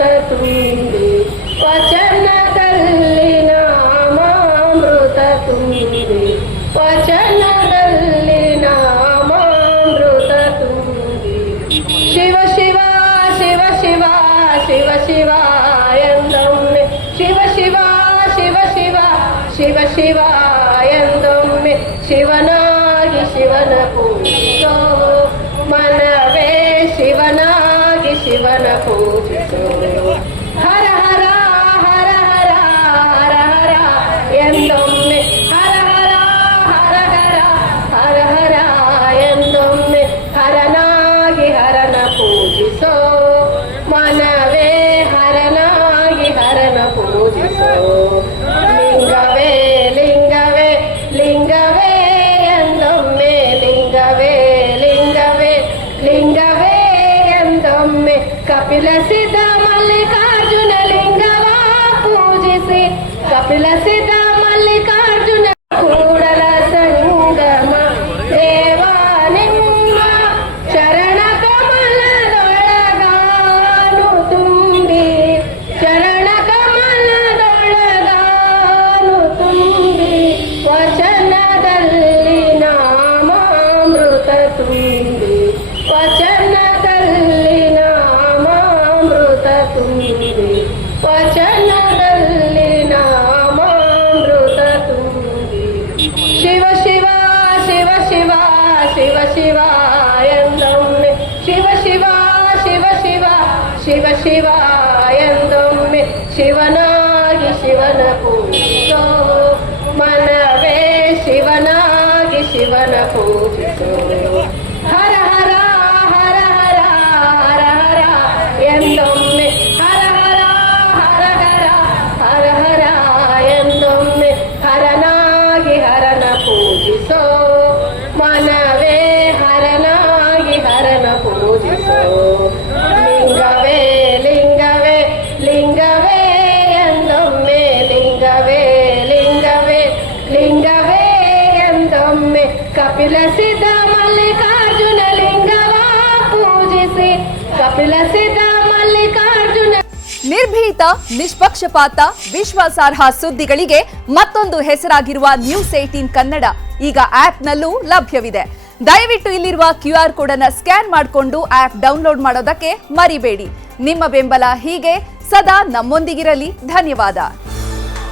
ತುಂಬಿ ವಚನದಲ್ಲಿ ನಾಮಾಮೃತ ತುಂಬಿ ವಚನದಲ್ಲಿ ನಾಮಾಮೃತ ತುಂಬಿ ಶಿವ ಶಿವ ಶಿವ ಶಿವ ಶಿವ ಶಿವ ಎಂದೊಮ್ಮೆ ಶಿವ ಶಿವ ಶಿವ ಶಿವ ಶಿವ ಶಿವ ಎಂದೊಮ್ಮೆ ಶಿವನಾಗಿ ಶಿವನ ಪೂಜಿಸೋ ಮನವೇ ಶಿವನಾಗಿ ಶಿವನ ಪೂಜಿಸೋ ಹರ ಹರ ಹರ ಹರ ಹರ ಹರ ಎಂದೊಮ್ಮೆ ಹರ ಹರ ಹರ ಹರ ಹರ ಹರ ಎಂದೊಮ್ಮೆ ಹರನಾಗಿ ಹರನ ಪೂಜಿಸೋ ಮನವೇ ಹರನಾಗಿ ಹರನ ಪೂಜಿಸೋ ಲಿಂಗವೇ ಲಿಂಗವೇ ಲಿಂಗವೇ ಎಂದೊಮ್ಮೆ ಲಿಂಗವೇ ಲಿಂಗವೇ ಲಿಂಗವೇ ಎಂದೊಮ್ಮೆ ಕಪಿಲ ಸಿದ್ಧ ಮಲ್ಲಿಕಾರ್ಜುನ ಲಿಂಗವ ಪೂಜಿಸಿ ಕಪಿಲ ಸಿದ್ಧ ಮಲ್ಲಿಕಾರ್ಜುನ ಕೂಡಲ ಸಂಗಮ ದೇವಾ ನಿಮ್ಮ ಶರಣ ಕಮಲದೊಳಗಾನು ತುಂಬಿ ಶರಣ ಕಮಲದೊಳಗಾನು ತುಂಬಿ ವಚನದಲ್ಲಿ ನಾಮಾಮೃತ ತುಂಬಿ ವಚನದಲ್ಲಿ ನಾಮಾಮೃತ ತುಂಬಿ ವಚನದಲ್ಲಿ ನಾಮಾಮೃತ ತುಂಬಿ ಶಿವ ಶಿವ ಶಿವ ಶಿವ ಶಿವ ಶಿವ ಎಂದೊಮ್ಮೆ ಶಿವ ಶಿವ ಶಿವ ಶಿವ ಶಿವ ಶಿವ ಎಂದೊಮ್ಮೆ ಶಿವನಾಗಿ ಶಿವನ ಪೂಜಿಸೋ ಮನವೇ ಶಿವನಾಗಿ ಶಿವನ ಪೂಜಿಸೋ ಹರ ಹರ ಹರ ಹರ ಹರ ಹರ ಎಂದೊಮ್ಮೆ ಹರ ಹರ ಹರ ಹರ ಹರ ಹರ ಎಂದೊಮ್ಮೆ ಹರನಾಗಿ ಹರನ ಪೂಜಿಸೋ ಮನವೇ ಹರನಾಗಿ ಹರನ ಪೂಜಿಸೋ ಲಿಂಗವೇ ಲಿಂಗವೇ ಲಿಂಗವೇ ಎಂದೊಮ್ಮೆ ಲಿಂಗವೇ ಲಿಂಗವೇ ಲಿಂಗವೇ ಎಂದೊಮ್ಮೆ ಕಪಿಲ ಸಿದ್ಧ ಮಲ್ಲಿಕಾರ್ಜುನ ಲಿಂಗವ ಪೂಜಿಸಿ ಕಪಿಲ ಸಿದ್ಧ ಮಲ್ಲಿಕಾರ್ಜುನ ನಿರ್ಭೀತ, ನಿಷ್ಪಕ್ಷಪಾತ, ವಿಶ್ವಾಸಾರ್ಹ ಸುದ್ದಿಗಳಿಗೆ ಮತ್ತೊಂದು ಹೆಸರಾಗಿರುವ ನ್ಯೂಸ್ 18 ಕನ್ನಡ ಈಗ ಆಪ್ನಲ್ಲೂ ಲಭ್ಯವಿದೆ. ದಯವಿಟ್ಟು ಇಲ್ಲಿರುವ QR ಕೋಡ್ ಅನ್ನು ಸ್ಕ್ಯಾನ್ ಮಾಡಿಕೊಂಡು ಆಪ್ ಡೌನ್ಲೋಡ್ ಮಾಡೋದಕ್ಕೆ ಮರಿಬೇಡಿ. ನಿಮ್ಮ ಬೆಂಬಲ ಹೀಗೆ ಸದಾ ನಮ್ಮೊಂದಿಗಿರಲಿ. ಧನ್ಯವಾದ.